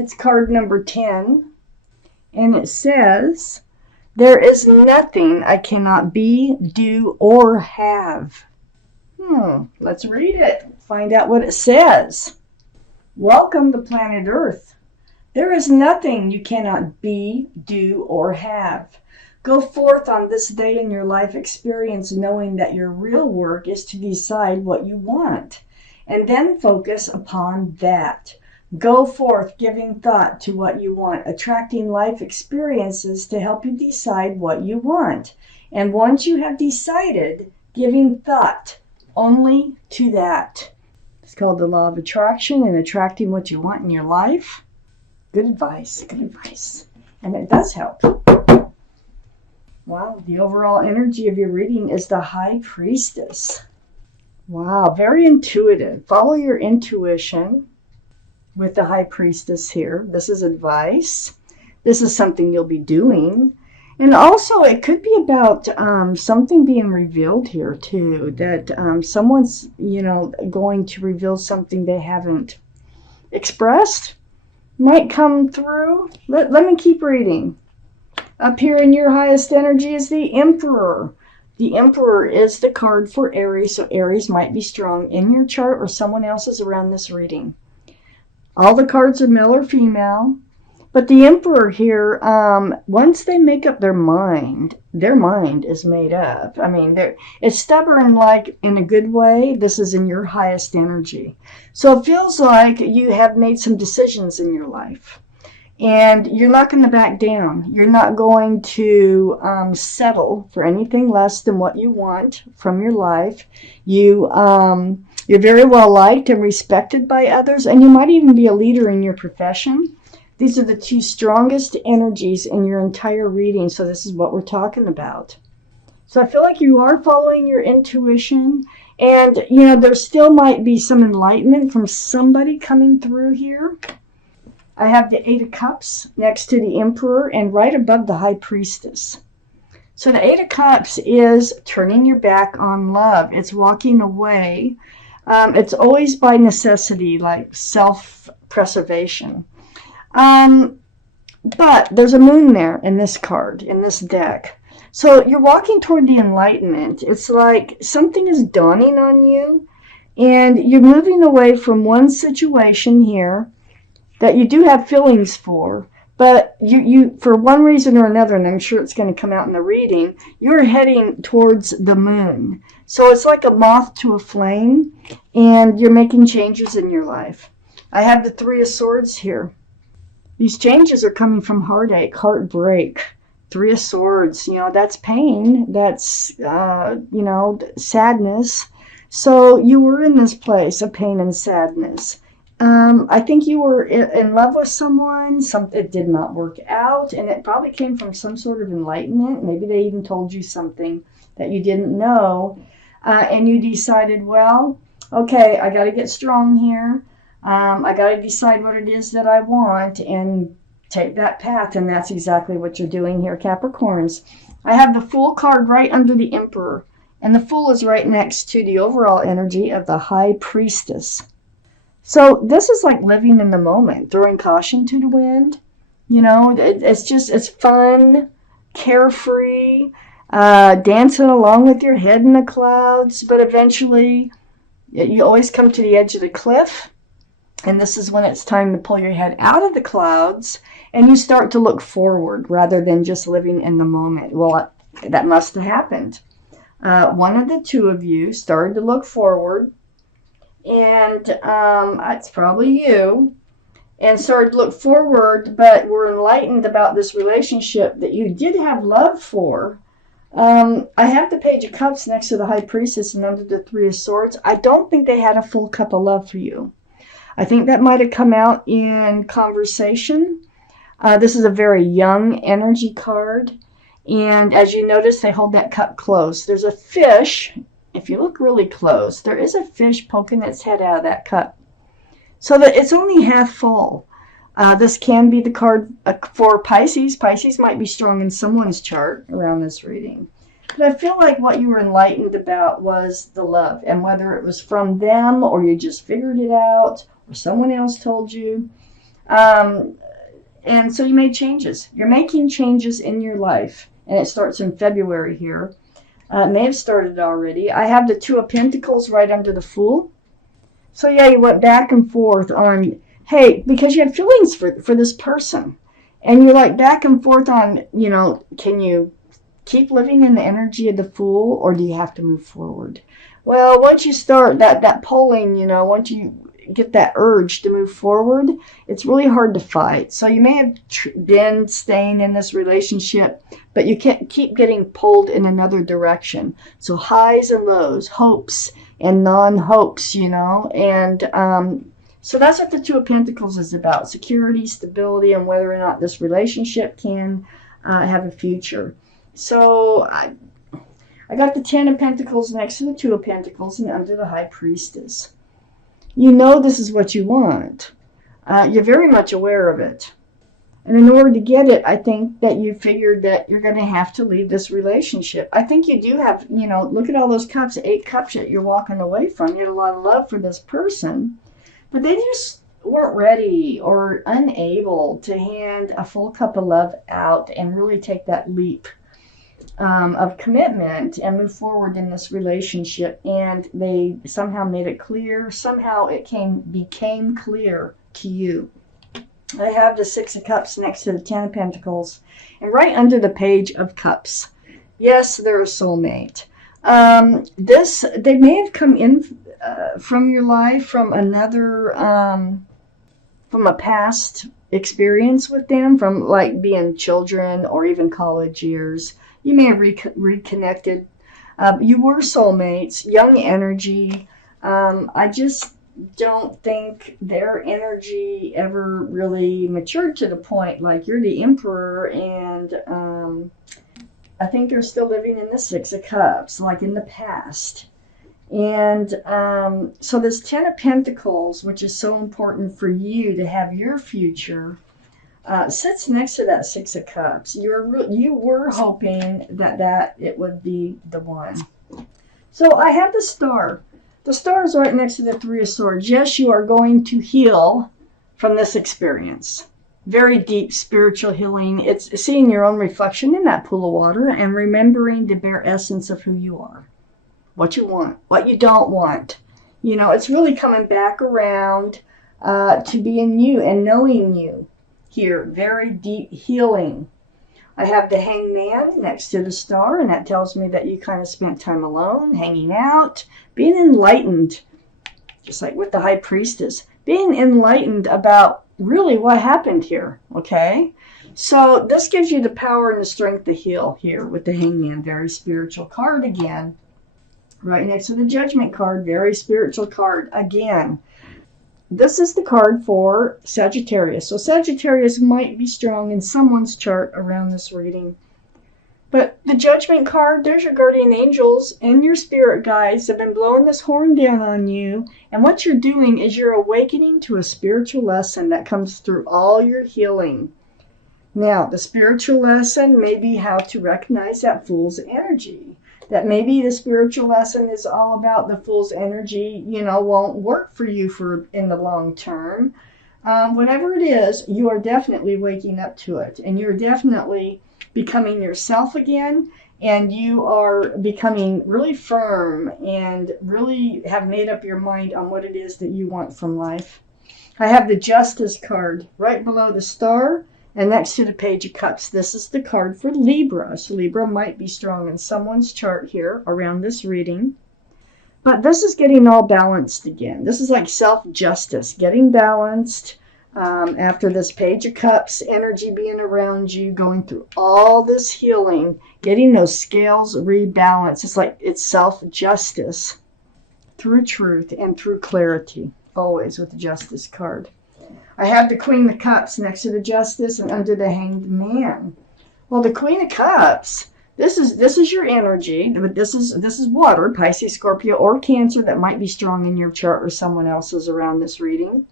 It's card number 10, and it says, there is nothing I cannot be, do, or have. Let's read it. Find out what it says. Welcome to planet Earth. There is nothing you cannot be, do, or have. Go forth on this day in your life experience knowing that your real work is to decide what you want, and then focus upon that. Go forth giving thought to what you want, attracting life experiences to help you decide what you want. And once you have decided, giving thought only to that. It's called the law of attraction and attracting what you want in your life. Good advice, good advice. And it does help. Wow, the overall energy of your reading is the High Priestess. Wow, very intuitive. Follow your intuition with the High Priestess here. This is advice. This is something you'll be doing. And also, it could be about something being revealed here, too. That someone's, going to reveal something they haven't expressed. Might come through. Let me keep reading. Up here in your highest energy is the Emperor. The Emperor is the card for Aries, so Aries might be strong in your chart or someone else's around this reading. All the cards are male or female, but the Emperor here, once they make up their mind is made up. I mean, it's stubborn, like in a good way. This is in your highest energy. So it feels like you have made some decisions in your life. And you're not going to back down. You're not going to settle for anything less than what you want from your life. You're very well liked and respected by others, and you might even be a leader in your profession. These are the two strongest energies in your entire reading, so this is what we're talking about. So I feel like you are following your intuition, and there still might be some enlightenment from somebody coming through here. I have the Eight of Cups next to the Emperor and right above the High Priestess. So the Eight of Cups is turning your back on love. It's walking away. It's always by necessity, like self-preservation. But there's a moon there in this card, in this deck. So you're walking toward the enlightenment. It's like something is dawning on you, and you're moving away from one situation here that you do have feelings for, but you for one reason or another, and I'm sure it's going to come out in the reading, you're heading towards the moon. So it's like a moth to a flame, and you're making changes in your life. I have the Three of Swords here. These changes are coming from heartache, heartbreak. Three of Swords, that's pain, that's, sadness. So you were in this place of pain and sadness. I think you were in love with someone, it did not work out, and it probably came from some sort of enlightenment. Maybe they even told you something that you didn't know, and you decided, well, okay, I got to get strong here. I got to decide what it is that I want and take that path, and that's exactly what you're doing here, Capricorns. I have the Fool card right under the Emperor, and the Fool is right next to the overall energy of the High Priestess. So this is like living in the moment, throwing caution to the wind. It's fun, carefree, dancing along with your head in the clouds, but eventually you always come to the edge of the cliff, and this is when it's time to pull your head out of the clouds, and you start to look forward rather than just living in the moment. Well, that must have happened. One of the two of you started to look forward, and it's probably you, and started to look forward, but were enlightened about this relationship that you did have love for. I have the Page of Cups next to the High Priestess and under the Three of Swords. I don't think they had a full cup of love for you. I think that might have come out in conversation. This is a very young energy card, and as you notice, they hold that cup close. There's a fish. If you look really close, there is a fish poking its head out of that cup. So that it's only half full. This can be the card for Pisces. Pisces might be strong in someone's chart around this reading. But I feel like what you were enlightened about was the love. And whether it was from them or you just figured it out or someone else told you, Um, and so you made changes. You're making changes in your life, and it starts in February here. It may have started already. I have the Two of Pentacles right under the Fool. So yeah, you went back and forth on, hey, because you have feelings for this person. And you're like back and forth on, can you keep living in the energy of the Fool, or do you have to move forward? Well, once you start that polling, once you get that urge to move forward, it's really hard to fight. So you may have been staying in this relationship, but you can't keep getting pulled in another direction. So highs and lows, hopes and non-hopes, and so that's what the Two of Pentacles is about: security, stability, and whether or not this relationship can have a future. So I got the Ten of Pentacles next to the Two of Pentacles and under the High Priestess. You know this is what you want. You're very much aware of it. And in order to get it, I think that you figured that you're going to have to leave this relationship. I think you do have, look at all those cups, 8 cups that you're walking away from. You had a lot of love for this person, but they just weren't ready or unable to hand a full cup of love out and really take that leap of commitment and move forward in this relationship. And they somehow made it clear. Somehow it became clear to you. I have the Six of Cups next to the Ten of Pentacles and right under the Page of Cups. Yes, they're a soulmate. They may have come in from your life from another, from a past experience with them, from like being children or even college years. You may have reconnected. You were soulmates, young energy. I just don't think their energy ever really matured to the point like you're the Emperor, and I think they're still living in the Six of Cups, like in the past. And so this Ten of Pentacles, which is so important for you to have your future, sits next to that Six of Cups. You were hoping that it would be the one. So I have the Star. The Star is right next to the Three of Swords. Yes, you are going to heal from this experience. Very deep spiritual healing. It's seeing your own reflection in that pool of water and remembering the bare essence of who you are. What you want, what you don't want. It's really coming back around to being you and knowing you here. Very deep healing. I have the Hangman next to the Star, and that tells me that you kind of spent time alone, hanging out, being enlightened, just like with the High Priestess, being enlightened about really what happened here, okay? So this gives you the power and the strength to heal here with the Hangman. Very spiritual card again. Right next to the Judgment card, very spiritual card again. This is the card for Sagittarius. So Sagittarius might be strong in someone's chart around this reading. But the Judgment card, there's your guardian angels and your spirit guides have been blowing this horn down on you. And what you're doing is you're awakening to a spiritual lesson that comes through all your healing. Now, the spiritual lesson may be how to recognize that Fool's energy. That maybe the spiritual lesson is all about the Fool's energy, won't work for you in the long term. Whatever it is, you are definitely waking up to it. And you're definitely becoming yourself again. And you are becoming really firm and really have made up your mind on what it is that you want from life. I have the Justice card right below the Star. And next to the Page of Cups, this is the card for Libra. So Libra might be strong in someone's chart here around this reading. But this is getting all balanced again. This is like self-justice, getting balanced after this Page of Cups, energy being around you, going through all this healing, getting those scales rebalanced. It's like it's self-justice through truth and through clarity, always with the Justice card. I have the Queen of Cups next to the Justice and under the Hanged Man. Well, the Queen of Cups, this is your energy, but this is water, Pisces, Scorpio, or Cancer that might be strong in your chart or someone else's around this reading.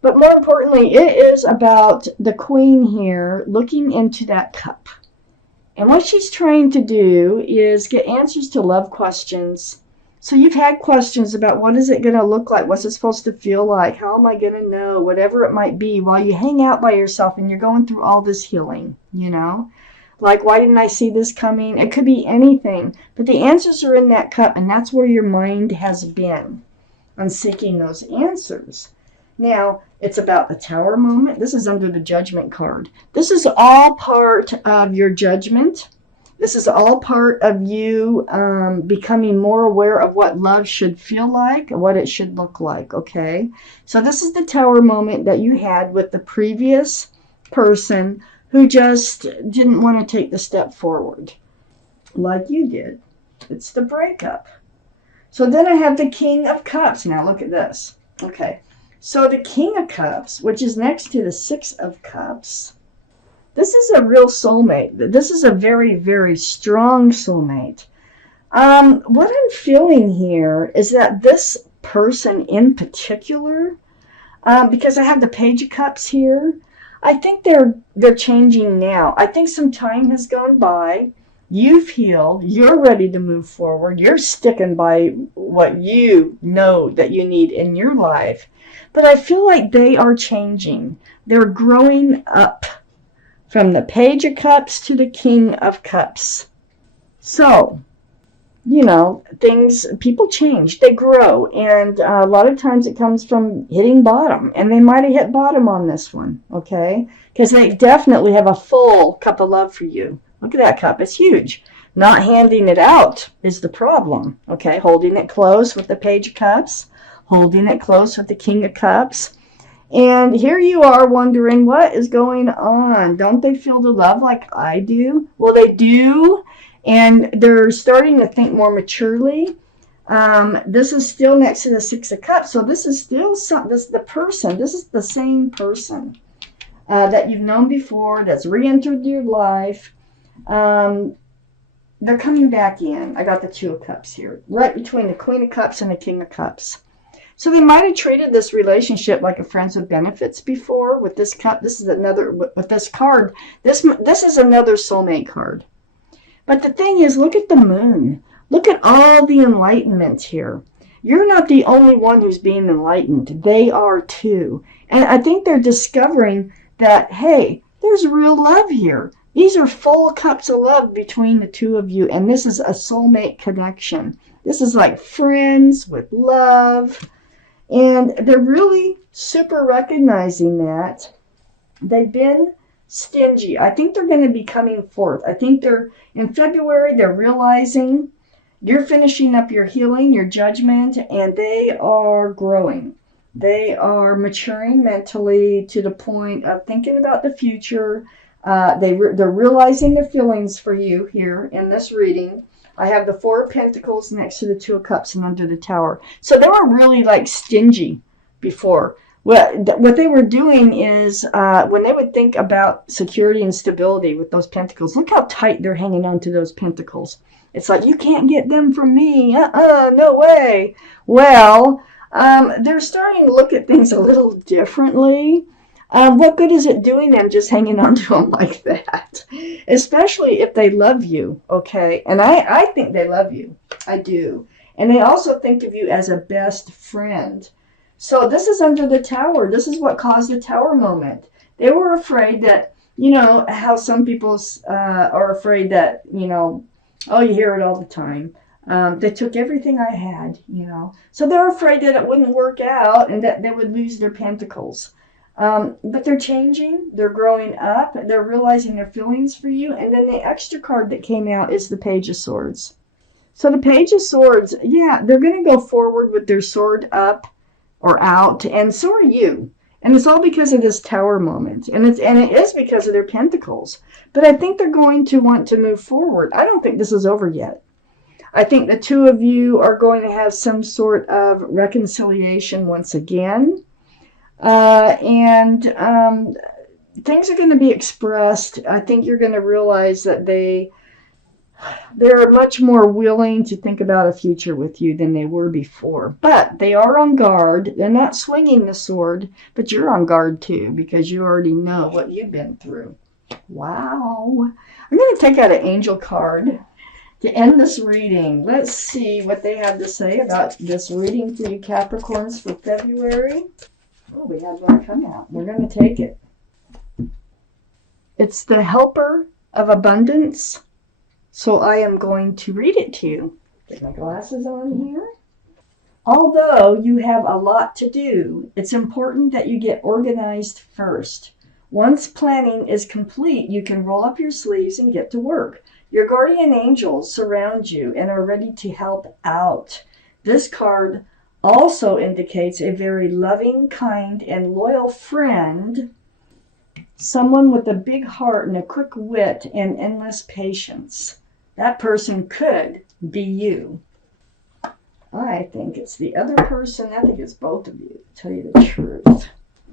But more importantly, it is about the Queen here looking into that cup. And what she's trying to do is get answers to love questions So you've had questions about what is it going to look like? What's it supposed to feel like? How am I going to know? Whatever it might be while you hang out by yourself and you're going through all this healing, you know? Like, why didn't I see this coming? It could be anything. But the answers are in that cup, and that's where your mind has been on seeking those answers. Now, it's about the Tower moment. This is under the Judgment card. This is all part of your judgment. This is all part of you becoming more aware of what love should feel like, what it should look like, okay? So this is the Tower moment that you had with the previous person who just didn't want to take the step forward like you did. It's the breakup. So then I have the King of Cups. Now look at this. Okay, so the King of Cups, which is next to the Six of Cups, this is a real soulmate. This is a very, very strong soulmate. What I'm feeling here is that this person in particular, because I have the Page of Cups here, I think they're changing now. I think some time has gone by. You've healed. You're ready to move forward. You're sticking by what you know that you need in your life. But I feel like they are changing. They're growing up from the Page of Cups to the King of Cups. So, you know, people change, they grow, and a lot of times it comes from hitting bottom, and they might have hit bottom on this one, okay? Because they definitely have a full cup of love for you. Look at that cup, it's huge. Not handing it out is the problem, okay? Holding it close with the Page of Cups, holding it close with the King of Cups. And here you are wondering, what is going on? Don't they feel the love like I do? Well, they do, and they're starting to think more maturely. This is still next to the Six of Cups, so this is still this is the same person that you've known before, that's re-entered your life. They're coming back in. I got the Two of Cups here, right between the Queen of Cups and the King of Cups. So they might have treated this relationship like a friends with benefits before with this cup. This is another, with this card, this is another soulmate card. But the thing is, look at the moon. Look at all the enlightenment here. You're not the only one who's being enlightened. They are too. And I think they're discovering that, hey, there's real love here. These are full cups of love between the two of you. And this is a soulmate connection. This is like friends with love. And they're really super recognizing that they've been stingy. I think they're going to be coming forth. I think in February, they're realizing you're finishing up your healing, your judgment, and they are growing. They are maturing mentally to the point of thinking about the future. They're realizing their feelings for you here in this reading. I have the Four of Pentacles next to the Two of Cups and under the Tower. So they were really like stingy before. What they were doing is when they would think about security and stability with those pentacles, look how tight they're hanging on to those pentacles. It's like, you can't get them from me. No way. Well, they're starting to look at things a little differently. What good is it doing them just hanging on to them like that? Especially if they love you, okay? And I think they love you. I do. And they also think of you as a best friend. So this is under the Tower. This is what caused the Tower moment. They were afraid that, you know, how some people are afraid that, you know, oh, you hear it all the time. They took everything I had, you know. So they're afraid that it wouldn't work out and that they would lose their pentacles. But they're changing, they're growing up, they're realizing their feelings for you, and then the extra card that came out is the Page of Swords. So the Page of Swords, yeah, they're going to go forward with their sword up or out, and so are you. And it's all because of this Tower moment, and it is because of their pentacles. But I think they're going to want to move forward. I don't think this is over yet. I think the two of you are going to have some sort of reconciliation once again. Things are going to be expressed. I think you're going to realize that they're much more willing to think about a future with you than they were before. But they are on guard. They're not swinging the sword, but you're on guard too because you already know what you've been through. Wow. I'm going to take out an angel card. To end this reading, let's see what they have to say about this reading for you Capricorns for February. Oh, we had one come out. We're going to take it. It's the Helper of Abundance. So I am going to read it to you. Get my glasses on here. Although you have a lot to do, it's important that you get organized first. Once planning is complete, you can roll up your sleeves and get to work. Your guardian angels surround you and are ready to help out. This card also indicates a very loving, kind, and loyal friend, someone with a big heart and a quick wit and endless patience. That person could be you. I think it's the other person. I think it's both of you, to tell you the truth.